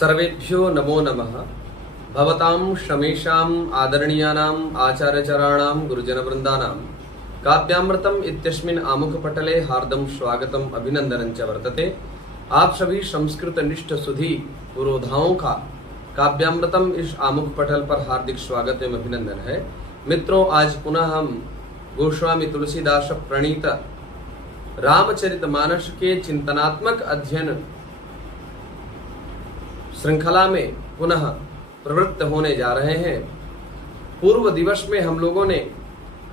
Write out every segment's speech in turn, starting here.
सर्वेभ्यो नमो नमः। भवतां शमेषाम् आदरणीयानाम् आचार्यचराणां गुरुजनवृन्दानां काव्यामृतम् इत्यस्मिन् आमुखपटले हार्दं स्वागतम् अभिनंदनं च वर्तते। आप सभी संस्कृत निष्ठ सुधी पुरोधाओं का काव्यामृतम इस आमुख पटल पर हार्दिक स्वागत एवं अभिनंदन है। मित्रों, आज पुनः हम गोस्वामी तुलसीदास प्रणीत रामचरितमानस के चिंतनात्मक अध्ययन श्रृंखला में पुनः प्रवृत्त होने जा रहे हैं। पूर्व दिवस में हम लोगों ने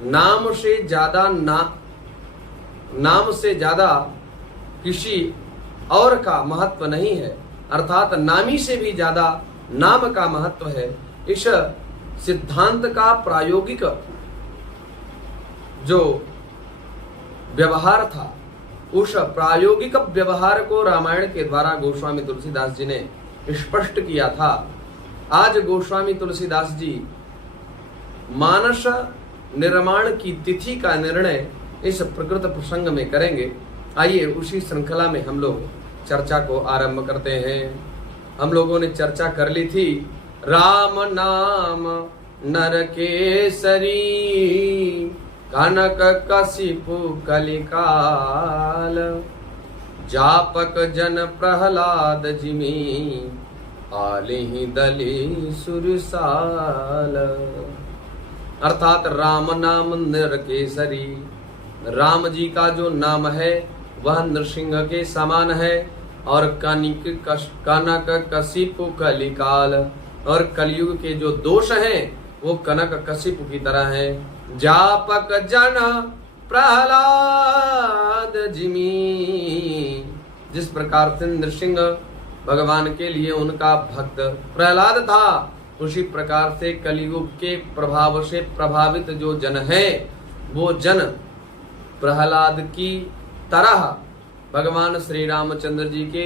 नाम से ज्यादा किसी और का महत्व नहीं है, अर्थात नामी से भी ज्यादा नाम का महत्व है, इस सिद्धांत का प्रायोगिक जो व्यवहार था, उस प्रायोगिक व्यवहार को रामायण के द्वारा गोस्वामी तुलसीदास जी ने स्पष्ट किया था। आज गोस्वामी तुलसीदास जी मानस निर्माण की तिथि का निर्णय इस प्रकृत प्रसंग में करेंगे। आइए उसी श्रृंखला में हम लोग चर्चा को आरंभ करते हैं। हम लोगों ने चर्चा कर ली थी राम नाम नर केसरी कनक कशिपु कलिकाल जापक जन प्रहलाद जिमी आलिहि दली सुरसाल। अर्थात राम नाम नर केसरी, राम जी का जो नाम है वह नृसिंह के समान है, और कनक कशिपु कलिकाल, और कलयुग के जो दोष हैं वो कनक कशिपु की तरह हैं। जापक जन प्रहलाद जिमी, जिस प्रकार से नृसिंह भगवान के लिए उनका भक्त प्रहलाद था, उसी प्रकार से कलयुग के प्रभाव से प्रभावित जो जन है वो जन प्रहलाद की तरह भगवान श्री रामचंद्र जी के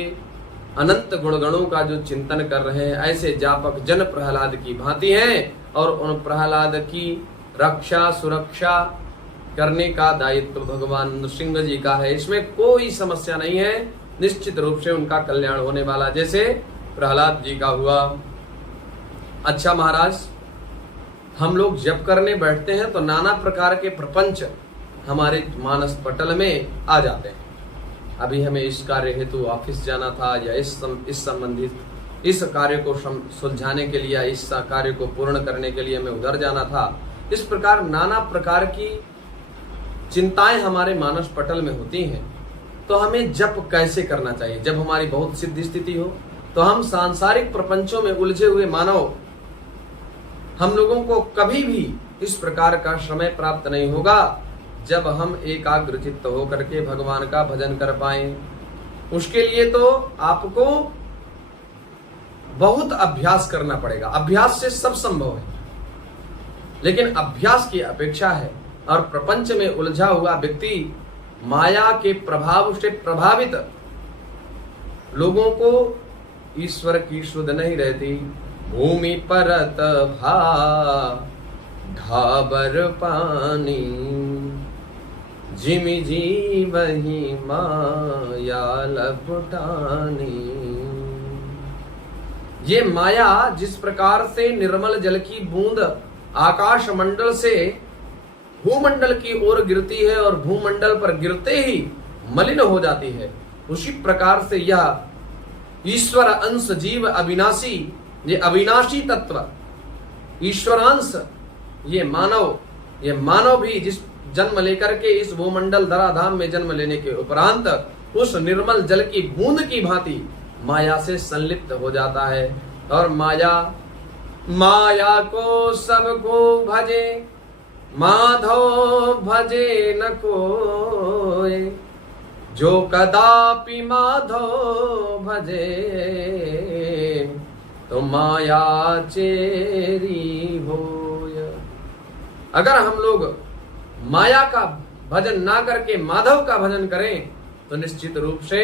अनंत गुणगणों का जो चिंतन कर रहे हैं, ऐसे जापक जन प्रहलाद की भांति हैं, और उन प्रहलाद की रक्षा सुरक्षा करने का दायित्व भगवान नृसिंह जी का है। इसमें कोई समस्या नहीं है, निश्चित रूप से उनका कल्याण होने वाला, जैसे प्रहलाद जी का हुआ। अच्छा महाराज, हम लोग जप करने बैठते हैं तो नाना प्रकार के प्रपंच हमारे मानस पटल में आ जाते हैं। अभी हमें इस कार्य हेतु ऑफिस जाना था, या इस संबंधित इस कार्य को सुलझाने के लिए, इस कार्य को पूर्ण करने के लिए हमें उधर जाना था। इस प्रकार नाना प्रकार की चिंताएं हमारे मानस पटल में होती हैं। तो हमें जप कैसे करना चाहिए? जब हमारी बहुत सिद्ध स्थिति हो तो हम सांसारिक प्रपंचों में उलझे हुए मानव, हम लोगों को कभी भी इस प्रकार का समय प्राप्त नहीं होगा जब हम एकाग्रचित्त होकर के भगवान का भजन कर पाएं। उसके लिए तो आपको बहुत अभ्यास करना पड़ेगा। अभ्यास से सब संभव है, लेकिन अभ्यास की अपेक्षा है। और प्रपंच में उलझा हुआ व्यक्ति माया के प्रभाव से प्रभावित लोगों को ईश्वर की सुध नहीं रहती। भूमि परत भा ढाबर पानी जिमि जी वही माया लपटानी। ये माया जिस प्रकार से निर्मल जल की बूंद आकाश मंडल से भूमंडल की ओर गिरती है और भूमंडल पर गिरते ही मलिन हो जाती है, उसी प्रकार से यह ईश्वर अंश जीव अविनाशी, ये अविनाशी तत्व ईश्वरांश, ये मानव भी जिस जन्म लेकर के इस भूमंडल धराधाम में जन्म लेने के उपरांत उस निर्मल जल की बूंद की भांति माया से संलिप्त हो जाता है। और माया को सबको भजे, माधव भजे न कोय, जो कदापि माधव भजे तो माया चेरी होय। अगर हम लोग माया का भजन ना करके माधव का भजन करें तो निश्चित रूप से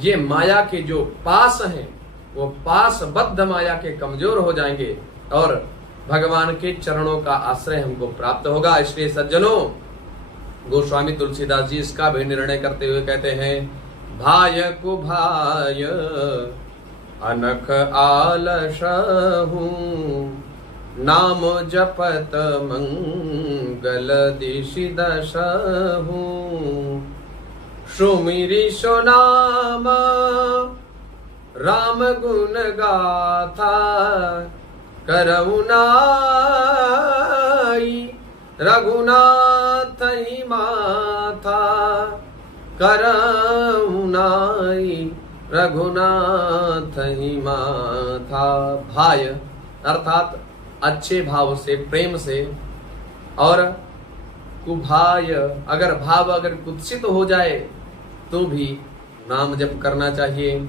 ये माया के जो पास हैं वो पास बद्ध माया के कमजोर हो जाएंगे और भगवान के चरणों का आश्रय हमको प्राप्त होगा। इसलिए सज्जनों, गोस्वामी तुलसीदास जी इसका भी निर्णय करते हुए कहते हैं, भाय को भाय अनख आलस हूँ, नाम जपत मंगल दिशि दश हूँ। सुमिरि सो नाम राम गुण गाथा, करऊ नाई रघुनाथ ही माथा। करऊ नाई रघुनाथ ही माथा। भाय अर्थात अच्छे भाव से, प्रेम से, और कुभाय अगर कुत्सित हो जाए तो भी नाम जप करना चाहिए।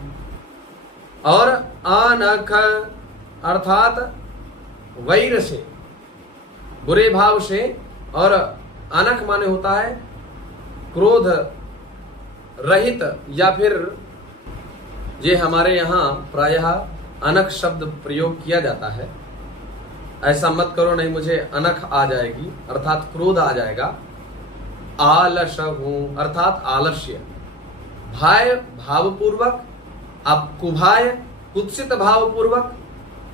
और अनख अर्थात वैर से, बुरे भाव से, और अनख माने होता है क्रोध रहित, या फिर ये हमारे यहाँ प्रायः अनख शब्द प्रयोग किया जाता है। ऐसा मत करो नहीं मुझे अनख आ जाएगी, अर्थात क्रोध आ जाएगा। आलस हूं अर्थात आलस्य। भाय भावपूर्वक, अब कुभाय कुत्सित भावपूर्वक,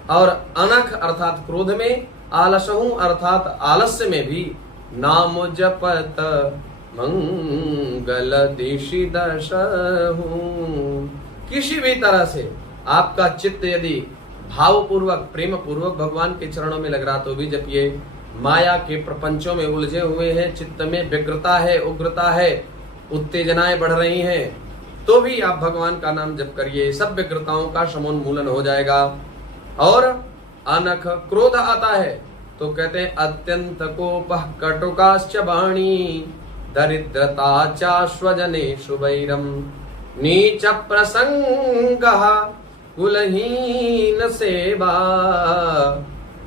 और अनख अर्थात क्रोध में, आलस हूं अर्थात आलस्य में भी नाम जपत मंगल दिशि दश हूं। किसी भी तरह से आपका चित्त यदि भावपूर्वक, प्रेम पूर्वक भगवान के चरणों में लग रहा तो भी जपिए। माया के प्रपंचों में उलझे हुए हैं, चित्त में व्यग्रता है, उग्रता है, उत्तेजनाएं बढ़ रही हैं, तो भी आप भगवान का नाम जप करिए, सब व्यग्रताओं का समोन्मूलन हो जाएगा। और अनख क्रोध आता है तो कहते हैं अत्यंत कोपः कटुकाश्च वाणी, दरिद्रता च स्वजनेषु वैरम, नीच प्रसंगः कुलहीन सेवा,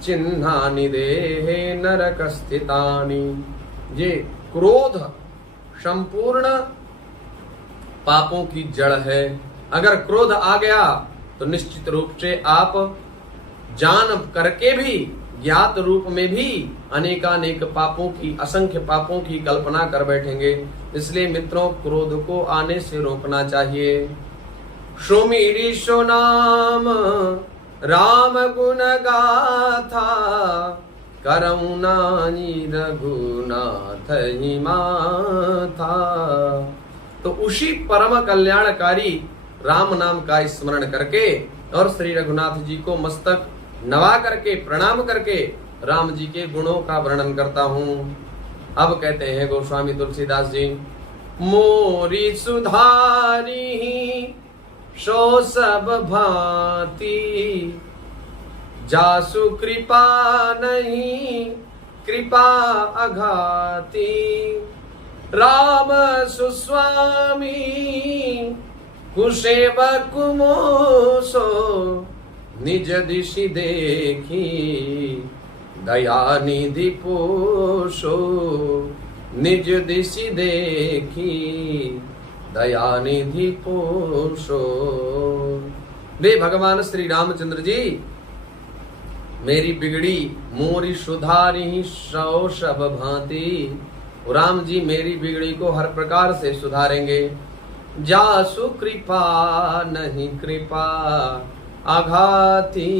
चिन्हानि देहे नरक स्थितानि। ये क्रोध संपूर्ण पापों की जड़ है। अगर क्रोध आ गया तो निश्चित रूप से आप जान करके भी, ज्ञात रूप में भी अनेकानेक पापों की, असंख्य पापों की कल्पना कर बैठेंगे। इसलिए मित्रों, क्रोध को आने से रोकना चाहिए। सुमिरि सो नाम राम गुण गाथा, करऊ नाई रघुनाथ ही माथा। तो उसी परम कल्याणकारी राम नाम का स्मरण करके और श्री रघुनाथ जी को मस्तक नवा करके, प्रणाम करके राम जी के गुणों का वर्णन करता हूँ। अब कहते हैं गोस्वामी तुलसीदास जी, मोरी सुधारी सो सब भांति, जासु कृपा नहीं कृपा अघाती। राम सुस्वामी कुसेवक मोसो, निज दिशि देखी दया निधि पोषो। निज दिशि देखी दया निधि पोषो। वे भगवान श्री रामचंद्र जी मेरी बिगड़ी मोरी सुधारी सौ सब भांति। राम जी मेरी बिगड़ी को हर प्रकार से सुधारेंगे। जासु कृपा नहीं कृपा आघाती,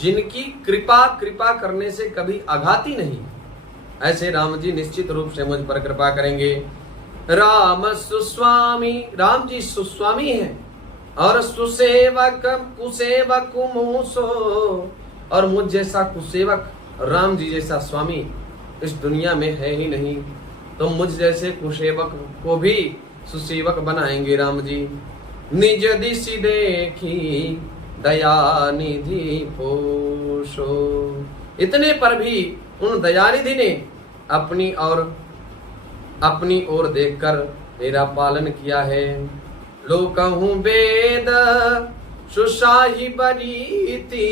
जिनकी कृपा करने से कभी आघाती नहीं, ऐसे राम जी निश्चित रूप से मुझ पर कृपा करेंगे। राम सुस्वामी, राम जी सुस्वामी हैं, और सुसेवक कुसेवक मूसो, और मुझ जैसा कुसेवक, राम जी जैसा स्वामी इस दुनिया में है ही नहीं। तो मुझ जैसे कुसेवक को भी सुसेवक बनाएंगे राम जी। निज दिशि देखी दया निधि पोषो। इतने पर भी उन दयानिधि ने अपनी ओर देखकर मेरा पालन किया है। लोकहूँ वेद सुशाही बरीति,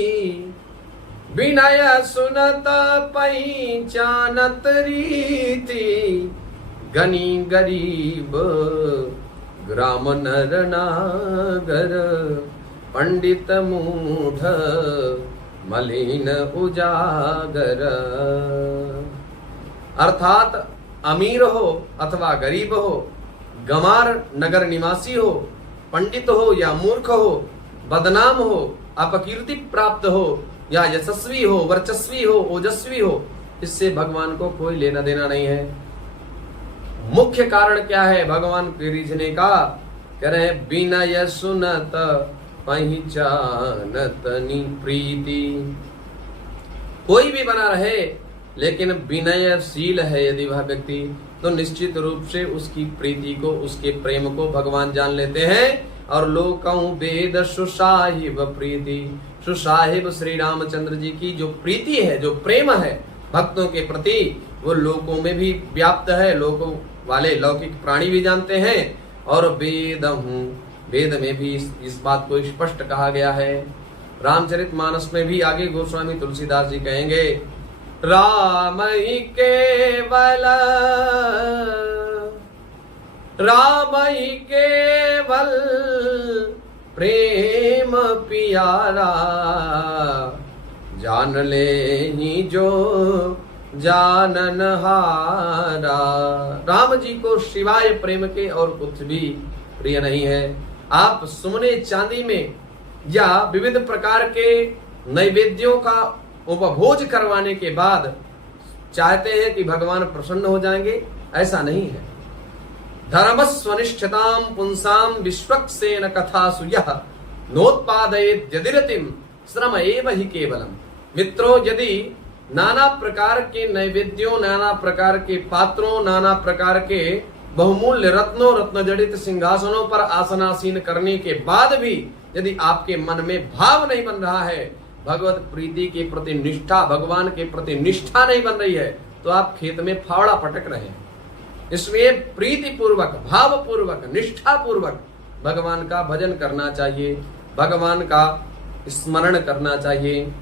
विनय सुनत पहिचानत रीति। गनी गरीब ग्राम नर नागर, पंडित मूढ़ मलिन उजागर। अर्थात अमीर हो अथवा गरीब हो, गंवार नगर निवासी हो, पंडित हो या मूर्ख हो, बदनाम हो, अपकीर्ति प्राप्त हो, या यशस्वी हो, वर्चस्वी हो, ओजस्वी हो, इससे भगवान को कोई लेना देना नहीं है। मुख्य कारण क्या है भगवान के रीझने का? कह रहे हैं विनय सुनत पहचानत नि प्रीति। कोई भी बना रहे लेकिन विनयशील है यदि वह व्यक्ति, तो निश्चित रूप से उसकी प्रीति को, उसके प्रेम को भगवान जान लेते हैं। और लोकं वेद सुसाहिब प्रीति, सुसाहिब श्री रामचंद्र जी की जो प्रीति है, जो प्रेम है भक्तों के प्रति, वो लोकों में भी व्याप्त है, लोकों वाले लौकिक प्राणी भी जानते हैं। और वेद में भी इस बात को स्पष्ट कहा गया है। रामचरितमानस में भी आगे गोस्वामी तुलसीदास जी कहेंगे, राम ही केवल, राम ही केवल प्रेम पियारा, जान ले ही जो जानन हारा। राम जी को शिवाय प्रेम के और कुछ भी प्रिय नहीं है। आप सोने चांदी में या विविध प्रकार के नैवेद्यों का उपभोज करवाने के बाद चाहते हैं कि भगवान प्रसन्न हो जाएंगे, ऐसा नहीं है। धर्मस्वनिष्ठताम पुंसाम विश्वक्सेन कथासु यः नोत्पादयेत् यदिरतिम श्रम एव हि केवलम। मित्रों, यदि नाना प्रकार के नैवेद्यों, नाना प्रकार के पात्रों, नाना प्रकार के बहुमूल्य रत्नों, रत्न जड़ित सिंहासनों पर आसनासीन करने के बाद भी यदि आपके मन में भाव नहीं बन रहा है, भगवत प्रीति के प्रति निष्ठा, भगवान के प्रति निष्ठा नहीं बन रही है, तो आप खेत में फावड़ा पटक रहे हैं। इसलिए प्रीति पूर्वक, भाव पूर्वक, निष्ठा पूर्वक भगवान का भजन करना चाहिए, भगवान का स्मरण करना चाहिए।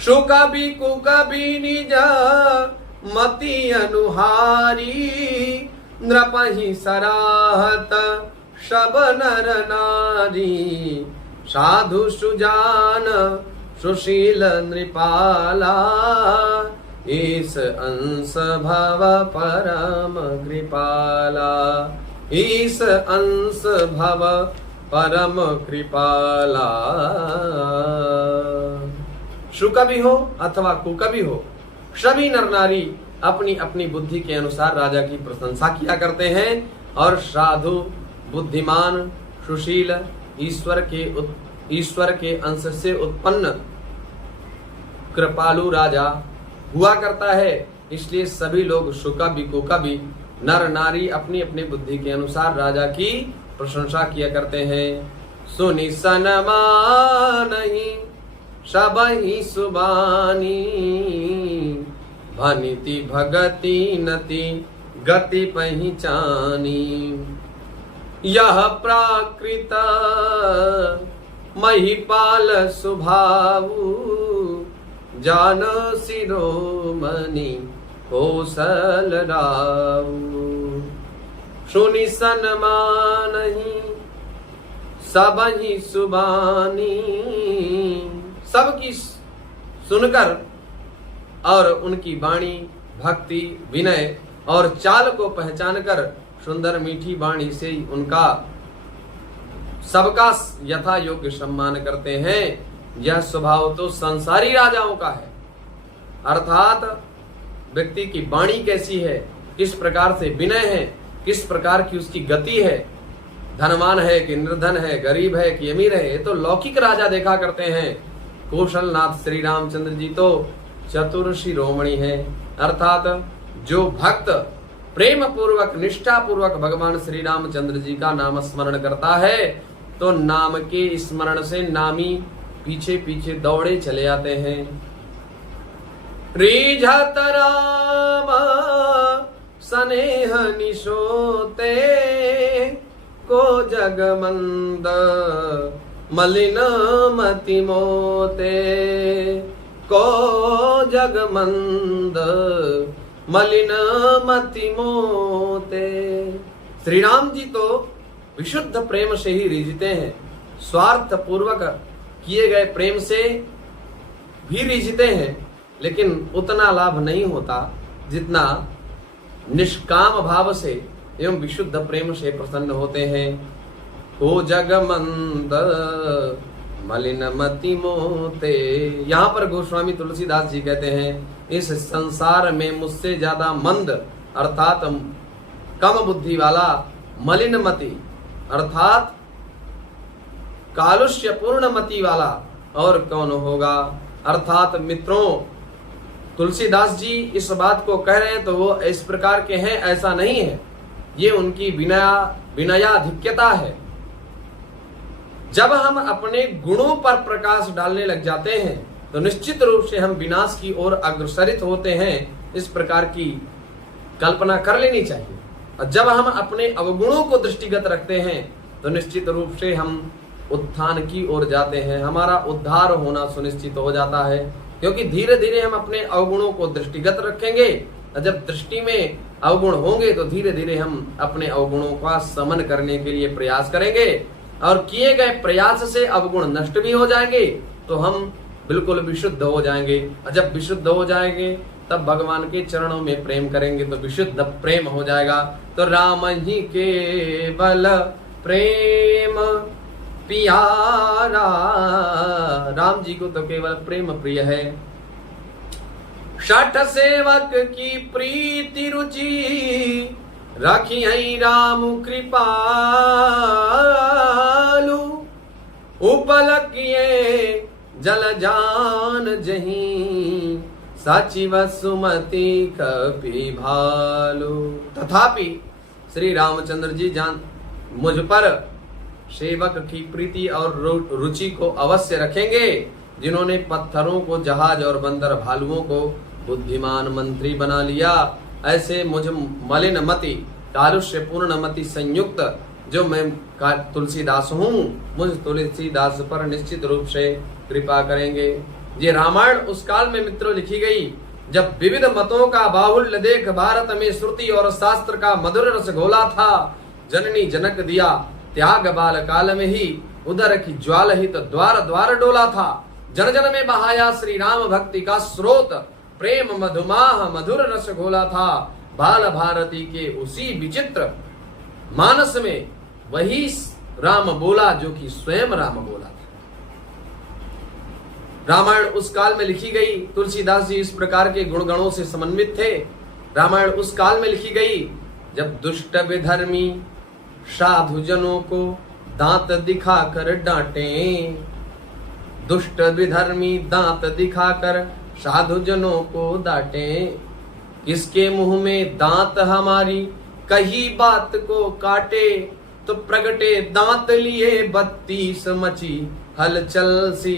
शुकबि कुकबि निज मति अनुहारी, नृपहि सराहत सब नर नारी। साधु सुजान सुशील नृपाला, ईस अंश भव परम कृपाला। ईस अंश भव परम कृपाला। शुकबि हो अथवा कुकबि हो, सभी नर नारी अपनी अपनी बुद्धि के अनुसार राजा की प्रशंसा किया करते हैं। और साधु, बुद्धिमान, सुशील, ईश्वर के अंश से उत्पन्न कृपालु राजा हुआ करता है। इसलिए सभी लोग शुकबि कुकबि, नर नारी अपनी अपनी बुद्धि के अनुसार राजा की प्रशंसा किया करते हैं। सुनि सनमानहि सबहि सुबानी, भनिति भगति नति गति पहिचानी। यह प्राकृत महिपाल सुभावु, जान शिरोमणि कौशल राऊ। सुनि सनमानहि सबहि सुबानी, सबकी सुनकर और उनकी वाणी, भक्ति, विनय और चाल को पहचानकर सुंदर मीठी वाणी से उनका सबका यथा योग्य सम्मान करते हैं। यह स्वभाव तो संसारी राजाओं का है। अर्थात व्यक्ति की वाणी कैसी है, किस प्रकार से विनय है, किस प्रकार की उसकी गति है, धनवान है कि निर्धन है, गरीब है कि अमीर है, ये तो लौकिक राजा देखा करते हैं। कौशलनाथ श्री रामचंद्र जी तो चतुर शिरोमणि है। अर्थात जो भक्त प्रेम पूर्वक, निष्ठा पूर्वक भगवान श्री रामचंद्र जी का नाम स्मरण करता है, तो नाम के स्मरण से नामी पीछे पीछे दौड़े चले आते हैं। रीझत राम स्नेह निशोते, को जगमंद मलिन मति मोते। को जगमंद मलिन मति मोते। श्री राम जी तो विशुद्ध प्रेम से ही रिझते हैं, स्वार्थ पूर्वक किए गए प्रेम से भी रिझते हैं, लेकिन उतना लाभ नहीं होता जितना निष्काम भाव से एवं विशुद्ध प्रेम से प्रसन्न होते हैं। हो जगमंद मलिन मति मोते। यहाँ पर गोस्वामी तुलसीदास जी कहते हैं, इस संसार में मुझसे ज्यादा मंद अर्थात कम बुद्धि वाला, मलिन मति अर्थात कालुष्य पूर्ण मति वाला और कौन होगा। अर्थात मित्रों, तुलसीदास जी इस बात को कह रहे हैं तो वो इस प्रकार के हैं ऐसा नहीं है, ये उनकी विनयाधिक्यता है। जब हम अपने गुणों पर प्रकाश डालने लग जाते हैं तो निश्चित रूप से हम विनाश की ओर अग्रसरित होते हैं, इस प्रकार की कल्पना कर लेनी चाहिए। और जब हम अपने अवगुणों को दृष्टिगत रखते हैं तो निश्चित रूप से हम उत्थान की ओर जाते हैं, हमारा उद्धार होना सुनिश्चित हो जाता है। क्योंकि धीरे धीरे हम अपने अवगुणों को दृष्टिगत रखेंगे, और जब दृष्टि में अवगुण होंगे तो धीरे धीरे हम अपने अवगुणों का समन करने के लिए प्रयास करेंगे, और किए गए प्रयास से अवगुण नष्ट भी हो जाएंगे तो हम बिल्कुल विशुद्ध हो जाएंगे। और जब विशुद्ध हो जाएंगे तब भगवान के चरणों में प्रेम करेंगे तो विशुद्ध प्रेम हो जाएगा। तो राम ही केवल प्रेम प्यारा, राम जी को तो केवल प्रेम प्रिय है। षठ सेवक की प्रीति रुचि राखी है राम कृपालु, उपल किए जल जान जहीं साची वसुमति कपि भालु। तथापि श्री रामचंद्र जी जान मुझ पर सेवक की प्रीति और रुचि को अवश्य रखेंगे, जिन्होंने पत्थरों को जहाज और बंदर भालुओं को बुद्धिमान मंत्री बना लिया। ऐसे मुझ मलिन मति कालुष्य पूर्ण मति संयुक्त जो मैं तुलसीदास हूँ, मुझ तुलसीदास पर निश्चित रूप से कृपा करेंगे। ये रामायण उस काल में मित्रों लिखी गई जब विविध मतों का बाहुल्य देख भारत में श्रुति और शास्त्र का मधुर रस घोला था। जननी जनक दिया त्याग बाल काल में ही, उदर की ज्वाल ही तो द्वार द्वार डोला था। जन जन में बहाया श्री राम भक्ति का स्रोत, प्रेम मधुमाह मधुर रस घोला था। बाल भारती के उसी विचित्र मानस में वही राम बोला जो कि स्वयं राम बोला था। रामायण उस काल में लिखी गई, तुलसीदास जी इस प्रकार के गुणगणों से समन्वित थे। रामायण उस काल में लिखी गई जब दुष्ट विधर्मी साधु जनों को दांत दिखाकर डांटे, दुष्ट विधर्मी दांत दिखाकर साधु जनों को डांटे। किसके मुंह में दांत हमारी कही बात को काटे, तो प्रगटे दांत लिए 32 मची हलचल सी।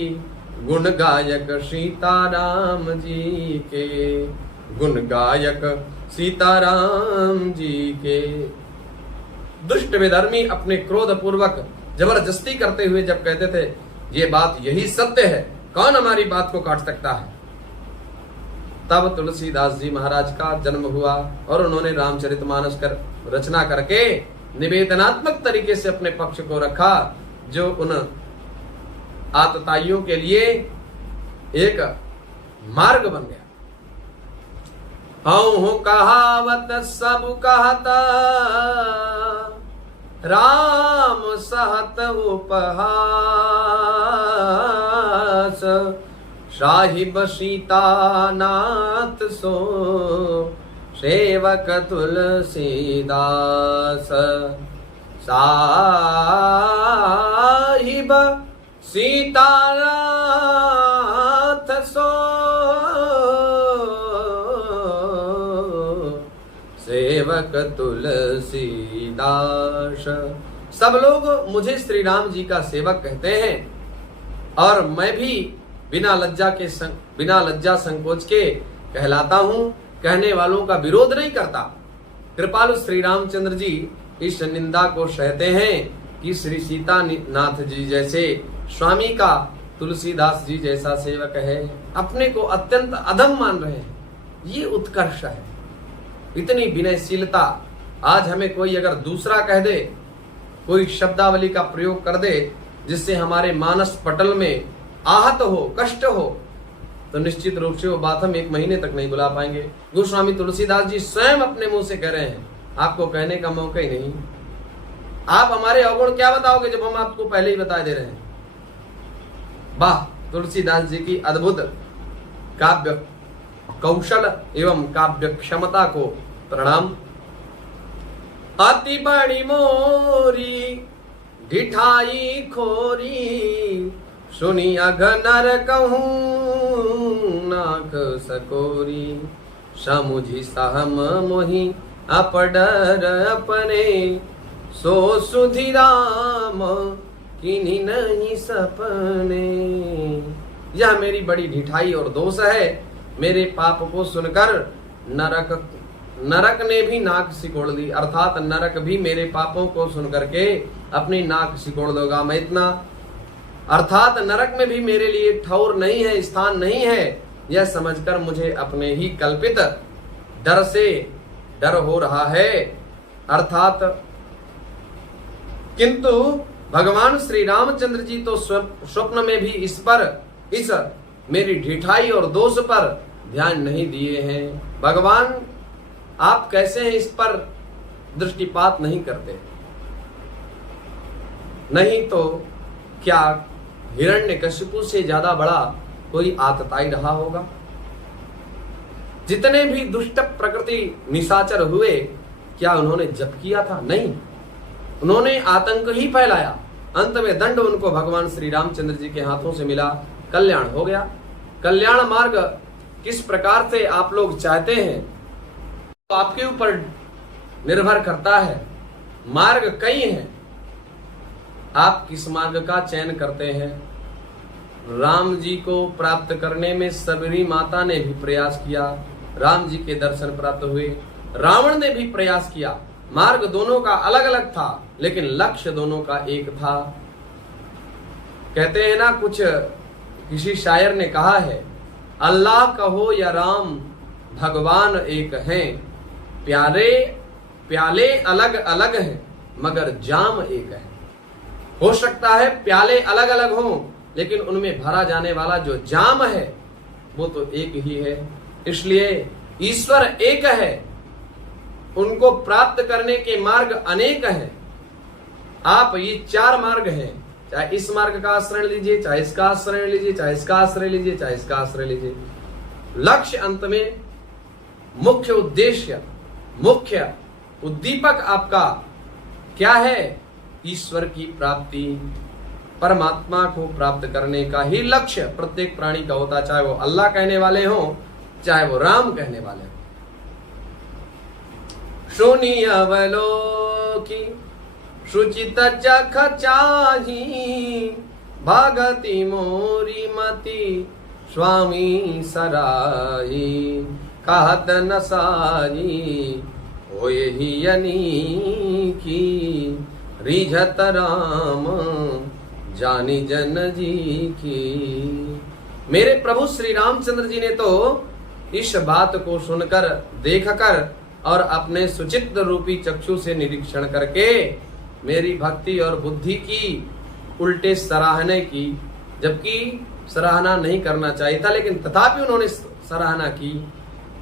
गुण गायक सीताराम जी के, गुण गायक सीताराम जी के। दुष्ट विधर्मी अपने क्रोध पूर्वक जबरदस्ती करते हुए जब कहते थे ये बात यही सत्य है, कौन हमारी बात को काट सकता है, तब तुलसीदास जी महाराज का जन्म हुआ और उन्होंने रामचरितमानस कर रचना करके निवेदनात्मक तरीके से अपने पक्ष को रखा, जो उन आतताइयों के लिए एक मार्ग बन गया। हूँ कहावत सब कहता, राम सहत उपहास। साहिब सीता नाथ सो सेवक तुलसीदास। साहिब सीतानाथ सो सेवक तुलसीदास। सब लोग मुझे श्री राम जी का सेवक कहते हैं और मैं भी बिना लज्जा संकोच के कहलाता हूँ, कहने वालों का विरोध नहीं करता। कृपालु श्री रामचंद्र जी इस निंदा को सहते हैं कि श्री सीता नाथ जी जैसे स्वामी का तुलसीदास जी जैसा सेवक है, अपने को अत्यंत अधम मान रहे हैं। ये उत्कर्ष है, इतनी विनयशीलता। आज हमें कोई अगर दूसरा कह दे, कोई शब्दावली का प्रयोग कर दे जिससे हमारे मानस पटल में आहत हो, कष्ट हो, तो निश्चित रूप से वो बात हम 1 महीने तक नहीं बुला पाएंगे। गोस्वामी तुलसीदास जी स्वयं अपने मुंह से कह रहे हैं, आपको कहने का मौका ही नहीं। आप हमारे अवगुण क्या बताओगे जब हम आपको पहले ही बता दे रहे हैं। वाह, तुलसीदास जी की अद्भुत काव्य कौशल एवं काव्य क्षमता को प्रणाम। अति बड़ी मोरी ढिठाई खोरी, सुनी अघनर कहूँ नाक सकोरी, समुझी सहम मोहि अपडर अपने, सो सुधि राम किन्हीं नहीं सपने। यह मेरी बड़ी ढिठाई और दोष है, मेरे पाप को सुनकर नरक ने भी नाक सिकोड़ ली, अर्थात नरक भी मेरे पापों को सुनकर के अपनी नाक सिकोड़ दोगा। मैं इतना अर्थात नरक में भी मेरे लिए ठौर नहीं है, स्थान नहीं है, यह समझकर मुझे अपने ही कल्पित डर से डर हो रहा है। अर्थात किंतु भगवान श्री रामचंद्र जी तो स्वप्न में भी इस मेरी ढिठाई और दोष पर ध्यान नहीं दिए हैं। भगवान आप कैसे हैं, इस पर दृष्टिपात नहीं करते। नहीं तो क्या हिरण्यकशिपु से ज्यादा बड़ा कोई आतताई रहा होगा। जितने भी दुष्ट प्रकृति निशाचर हुए, क्या उन्होंने जप किया था? नहीं, उन्होंने आतंक ही फैलाया। अंत में दंड उनको भगवान श्री रामचंद्र जी के हाथों से मिला, कल्याण हो गया। कल्याण मार्ग किस प्रकार से आप लोग चाहते हैं तो आपके ऊपर निर्भर करता है। मार्ग कई हैं, आप किस मार्ग का चयन करते हैं। राम जी को प्राप्त करने में सबरी माता ने भी प्रयास किया, राम जी के दर्शन प्राप्त हुए। रावण ने भी प्रयास किया, मार्ग दोनों का अलग अलग था लेकिन लक्ष्य दोनों का एक था। कहते हैं ना, किसी शायर ने कहा है, अल्लाह कहो या राम भगवान एक हैं, प्याले अलग अलग हैं मगर जाम एक है। हो सकता है प्याले अलग अलग हों लेकिन उनमें भरा जाने वाला जो जाम है वो तो एक ही है। इसलिए ईश्वर एक है, उनको प्राप्त करने के मार्ग अनेक हैं। आप ये 4 मार्ग हैं, चाहे इस मार्ग का आश्रय लीजिए, चाहे इसका आश्रय लीजिए, चाहे इसका आश्रय लीजिए, चाहे इसका आश्रय लीजिए। लक्ष्य अंत में मुख्य उद्देश्य, मुख्य उद्दीपक आपका क्या है? ईश्वर की प्राप्ति, परमात्मा को प्राप्त करने का ही लक्ष्य प्रत्येक प्राणी का होता, चाहे वो अल्लाह कहने वाले हों, चाहे वो राम कहने वाले हों। सुनी अवलोकी सुचित चख चाही, भागति मोरी मति स्वामी सराई, कहत न सारी होए ही यनी की, रिझत राम जानी जन जी की। मेरे प्रभु श्री रामचंद्र जी ने तो इस बात को सुनकर, देखकर और अपने सुचित्र रूपी चक्षु से निरीक्षण करके मेरी भक्ति और बुद्धि की उल्टे सराहना की, जबकि सराहना नहीं करना चाहिए था, लेकिन तथापि उन्होंने सराहना की।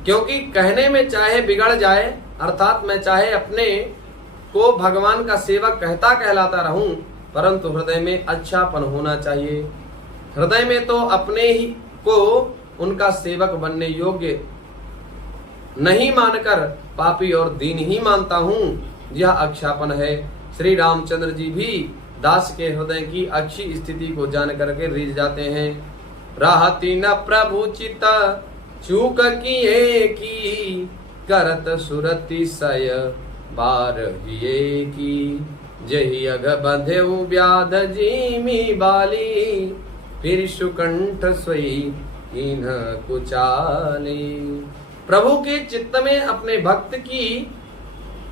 क्योंकि कहने में चाहे बिगड़ जाए, अर्थात मैं चाहे अपने को भगवान का सेवक कहता कहलाता रहूं, परंतु हृदय में अच्छापन होना चाहिए। हृदय में तो अपने ही को उनका सेवक बनने योग्य नहीं मानकर पापी और दीन ही मानता हूं, यह अच्छापन है। श्री रामचंद्र जी भी दास के हृदय की अच्छी स्थिति को जान करके रिझ जाते हैं। राहती न प्रभु चित चूक किए की, करत सुरति सय बार हिये की, जही अघ बंधे व्याध जीमी बाली, फिर सुकंठ सोई इन्ह कुचाली। प्रभु के चित्त में अपने भक्त की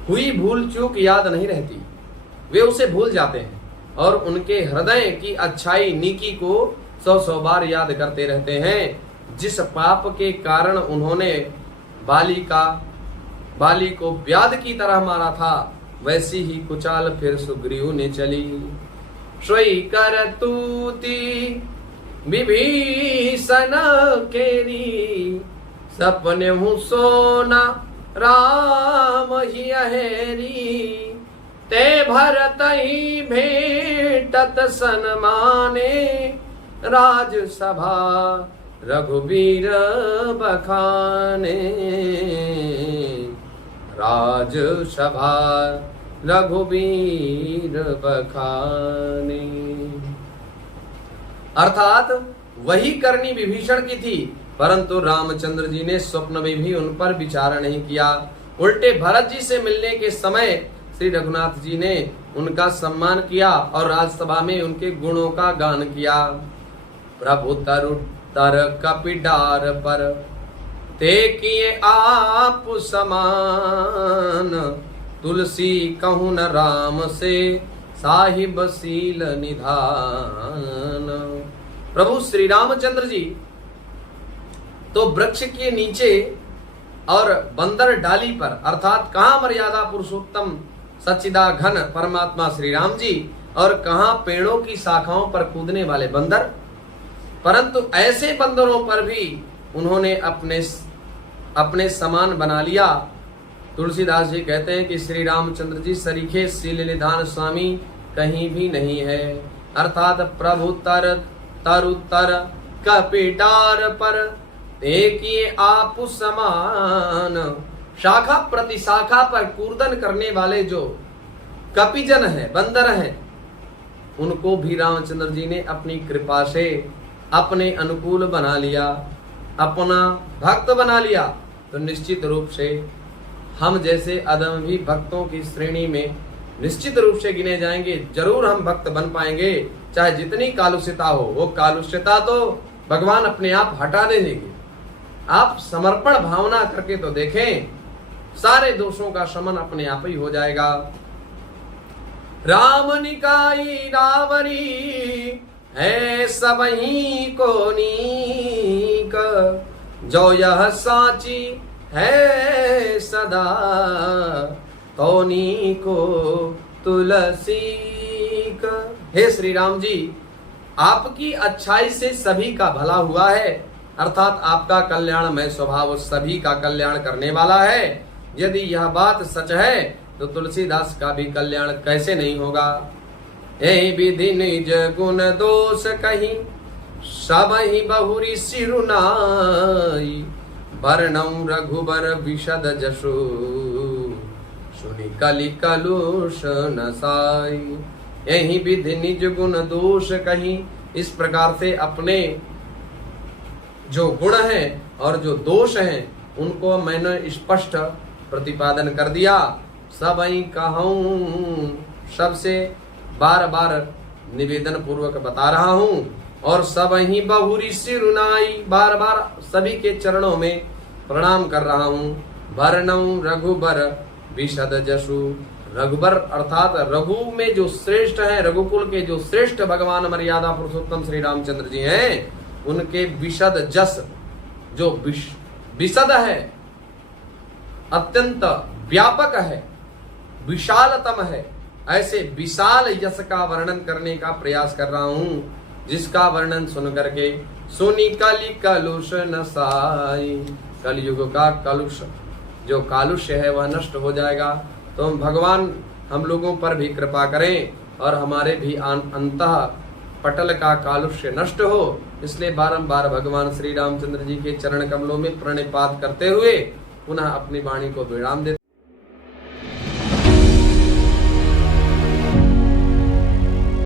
हुई भूल चूक याद नहीं रहती, वे उसे भूल जाते हैं और उनके हृदय की अच्छाई नीकी को 100 बार याद करते रहते हैं। जिस पाप के कारण उन्होंने बाली को व्याध की तरह मारा था, वैसी ही कुचाल फिर सुग्रीव ने चली। सोई कर तूती विभीषण केरी, सपने हूँ सोना राम ही अहेरी, ते भरत ही भेटत सन्माने, राजसभा रघुबीर बखाने, राजसभा रघुबीर बखाने। अर्थात वही करनी विभीषण की थी, परंतु रामचंद्र जी ने स्वप्न में भी उन पर विचार नहीं किया। उल्टे भरत जी से मिलने के समय श्री रघुनाथ जी ने उनका सम्मान किया और राजसभा में उनके गुणों का गान किया। प्रभु तरु तर कपिडार पर, ते किए आप समान, तुलसी कहूँ न राम से, साहिब सील निधान। प्रभु श्री रामचंद्र जी तो वृक्ष के नीचे और बंदर डाली पर, अर्थात कहाँ मर्यादा पुरुषोत्तम सच्चिदाघन परमात्मा श्री राम जी और कहाँ पेड़ों की शाखाओं पर कूदने वाले बंदर। परंतु ऐसे बंदरों पर भी उन्होंने अपने समान बना लिया। तुलसीदास जी कहते हैं कि श्री रामचंद्र जी सरीखे शील निधान स्वामी कहीं भी नहीं है। अर्थात प्रभु तरु तर कपिडार पर, ते किए आप समान। शाखा प्रति शाखा पर कूर्दन करने वाले जो कपिजन है, बंदर हैं, उनको भी रामचंद्र जी ने अपनी कृपा से अपने अनुकूल बना लिया, अपना भक्त बना लिया। तो निश्चित रूप से हम जैसे अदम भी भक्तों की श्रेणी में निश्चित रूप से गिने जाएंगे। जरूर हम भक्त बन पाएंगे, चाहे जितनी कालुष्यता हो। वो कालुष्यता तो भगवान अपने आप हटा देंगे। आप समर्पण भावना करके तो देखें, सारे दोषों का शमन अपने आप ही हो जाएगा। राम निकाई रावरी है सबही को नीक, जो यह साची है सदा, तोनी को तुलसी का। हे श्री राम जी, आपकी अच्छाई से सभी का भला हुआ है, अर्थात आपका कल्याणमय स्वभाव सभी का कल्याण करने वाला है। यदि यह बात सच है तो तुलसीदास का भी कल्याण कैसे नहीं होगा। यही विधि निज गुण दोष कहीं, सब ही बहुरी सिरुनाई, वर्णम रघुबर विशद जशु, सुनि कलि कलुष नसाई। यही विधि निज गुण दोष कहीं, इस प्रकार से अपने जो गुण हैं और जो दोष हैं उनको मैंने स्पष्ट प्रतिपादन कर दिया। सब ही कहूं, सबसे बार बार निवेदन पूर्वक बता रहा हूं, और सब ही बहुरी सिरुनाई, बार बार सभी के चरणों में प्रणाम कर रहा हूं। वर्णम रघुबर विशद जशु, रघुबर अर्थात रघु में जो श्रेष्ठ हैं, रघुकुल के जो श्रेष्ठ भगवान मर्यादा पुरुषोत्तम श्री रामचंद्र जी हैं, उनके विशद जस, जो विशद है, अत्यंत व्यापक है, विशालतम है, ऐसे विशाल यश का वर्णन करने का प्रयास कर रहा हूं, जिसका वर्णन सुन करके सुनी कलि कलुष नसाई, कलयुग का कलुष, जो कालुष्य है वह नष्ट हो जाएगा। तो भगवान हम लोगों पर भी कृपा करें और हमारे भी अंतः पटल का कालुष्य नष्ट हो। इसलिए बारंबार भगवान श्री रामचंद्र जी के चरण कमलों में प्रणिपात करते हुए पुनः अपनी वाणी को विराम देते